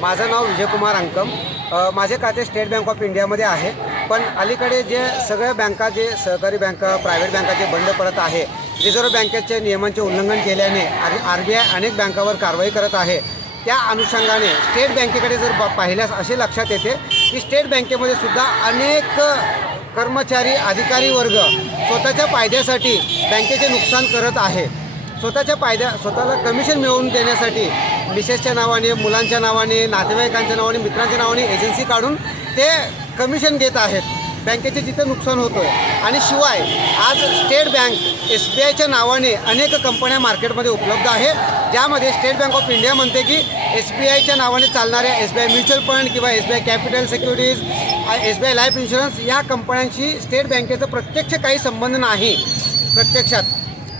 माझं नाव विजयकुमार अंकम। माझे खाते स्टेट बँक ऑफ इंडियामध्ये आहे, पण अलीकडे जे सगळ्या बँका, जे सहकारी बँका, प्रायव्हेट बँका जे बंद पडत आहे, रिझर्व्ह बँकेच्या नियमांचे उल्लंघन केल्याने RBI अनेक बँकावर कारवाई करत आहे। त्या अनुषंगाने स्टेट बँकेकडे जर पाहिल्यास असे लक्षात येते की स्टेट बँकेमध्ये सुद्धा अनेक कर्मचारी, अधिकारी वर्ग स्वतःच्या फायद्यासाठी बँकेचे नुकसान करत आहे। स्वतःला कमिशन मिळवून देण्यासाठी मिसेसच्या नावाने, मुलांच्या नावाने, नातेवाईकांच्या नावाने, मित्रांच्या नावाने एजन्सी काढून ते कमिशन घेत आहेत। बँकेचे जिथं नुकसान होतो आहे। आणि शिवाय आज स्टेट बँक SBIच्या नावाने अनेक कंपन्या मार्केटमध्ये उपलब्ध आहे, ज्यामध्ये स्टेट बँक ऑफ इंडिया म्हणते की SBIच्या नावाने चालणाऱ्या SBI म्युच्युअल फंड किंवा SBI capital securities, SBI life insurance या कंपन्यांशी स्टेट बँकेचं प्रत्यक्ष काही संबंध नाही। प्रत्यक्षात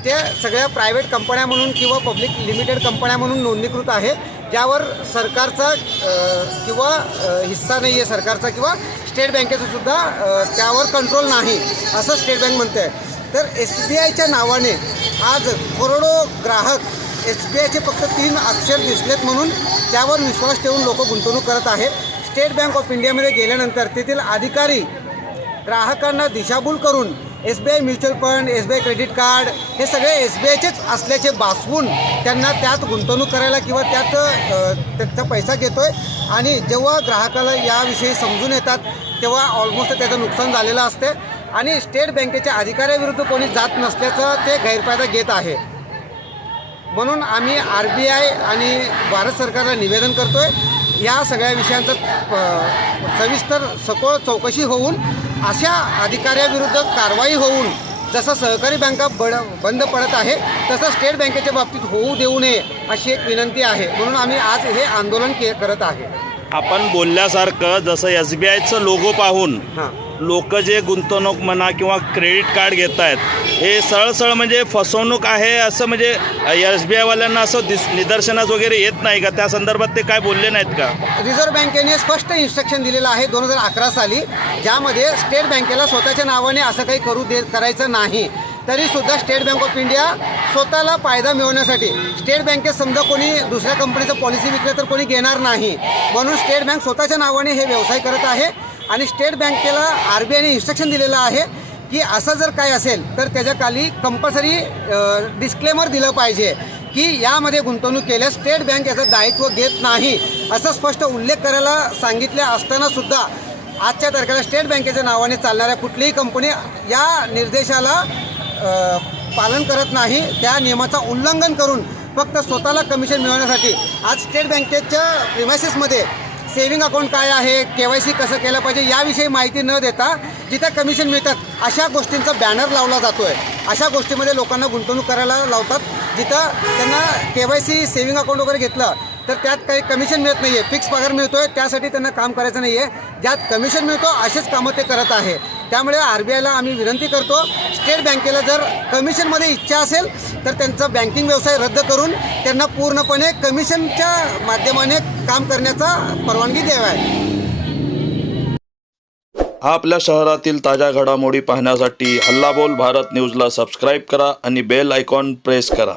त्या सगळ्या प्रायव्हेट कंपन्या म्हणून किंवा पब्लिक लिमिटेड कंपन्या म्हणून नोंदणीकृत आहे, ज्यावर सरकारचा किंवा हिस्सा नाही आहे सरकारचा, किंवा स्टेट बँकेचं सुद्धा त्यावर कंट्रोल नाही असं स्टेट बँक म्हणते आहे। तर SBIच्या नावाने आज करोडो ग्राहक SBIचे फक्त 3 अक्षर दिसलेत म्हणून त्यावर विश्वास ठेवून लोक गुंतवणूक करत आहे। स्टेट बँक ऑफ इंडियामध्ये गेल्यानंतर तेथील अधिकारी ग्राहकांना दिशाभूल करून SBI mutual fund, SBI credit card हे सगळे SBIचेच असल्याचे भासवून त्यांना त्यात गुंतवणूक करायला किंवा त्याचा पैसा घेतो आहे। आणि जेव्हा ग्राहकाला याविषयी समजून येतात तेव्हा ऑलमोस्ट त्याचं नुकसान झालेलं असते आणि स्टेट बँकेच्या अधिकाऱ्याविरुद्ध कोणी जात नसल्याचा ते गैरफायदा घेत आहे। म्हणून आम्ही RBI आणि भारत सरकारला निवेदन करतो आहे, या सगळ्या विषयांचं सविस्तर सखोल चौकशी होऊन अशा अधिकाऱ्याविरुद्ध कारवाई होऊन जसं सहकारी बँका बंद पडत आहे तसं स्टेट बँकेच्या बाबतीत होऊ देऊ नये अशी एक विनंती आहे। म्हणून आम्ही आज हे आंदोलन करत आहे। आपण बोलल्यासारखं जसं SBIचं लोगो पाहून लोक जे गुंतवणूक म्हणा किंवा क्रेडिट कार्ड घेत आहेत, हे सरळ म्हणजे फसवणूक आहे असं म्हणजे SBIवाल्यांना असं निदर्शनास वगैरे येत नाही का? त्या संदर्भात ते काय बोलले नाहीत का? रिझर्व्ह बँकेने स्पष्ट इन्स्ट्रक्शन दिलेलं आहे 2011 साली, ज्यामध्ये स्टेट बँकेला स्वतःच्या नावाने असं काही करायचं नाही। तरीसुद्धा स्टेट बँक ऑफ इंडिया स्वतःला फायदा मिळवण्यासाठी, स्टेट बँकेत समजा कोणी दुसऱ्या कंपनीचं पॉलिसी विकलं तर कोणी घेणार नाही, म्हणून स्टेट बँक स्वतःच्या नावाने हे व्यवसाय करत आहे। आणि स्टेट बँकेला RBIने इन्स्ट्रक्शन दिलेलं आहे की असं जर काय असेल तर त्याच्या खाली कंपल्सरी डिस्क्लेमर दिलं पाहिजे की यामध्ये गुंतवणूक केल्यास स्टेट बँक याचं दायित्व घेत नाही, असं स्पष्ट उल्लेख करायला सांगितले असतानासुद्धा आजच्या तारखेला स्टेट बँकेच्या नावाने चालणाऱ्या कुठलीही कंपनी या निर्देशाला पालन करत नाही। त्या नियमाचं उल्लंघन करून फक्त स्वतःला कमिशन मिळवण्यासाठी आज स्टेट बँकेच्या प्रिमायसेसमध्ये सेविंग अकाउंट काय आहे, KYC कसं केलं पाहिजे याविषयी माहिती न देता जिथं कमिशन मिळतात अशा गोष्टींचा बॅनर लावला जातो आहे। अशा गोष्टीमध्ये लोकांना गुंतवणूक करायला लावतात, जिथं त्यांना KYC सेविंग अकाउंट वगैरे घेतलं तर त्यात काही कमिशन मिळत नाही आहे, फिक्स पगार मिळतो आहे, त्यासाठी त्यांना काम करायचं नाही आहे। ज्यात कमिशन मिळतो असेच कामं ते करत आहे। त्यामुळे RBIला आम्ही विनंती करतो, स्टेट बँकेला जर कमिशनमध्ये इच्छा असेल तर त्यांचा बँकिंग व्यवसाय रद्द करून त्यांना पूर्णपणे कमिशनच्या माध्यमाने काम करण्याचा परवानगी द्यावी। आपल्या शहरातील ताज्या घडामोडी पाहण्यासाठी हल्ला बोल भारत न्यूजला सबस्क्राईब करा आणि बेल आयकॉन प्रेस करा।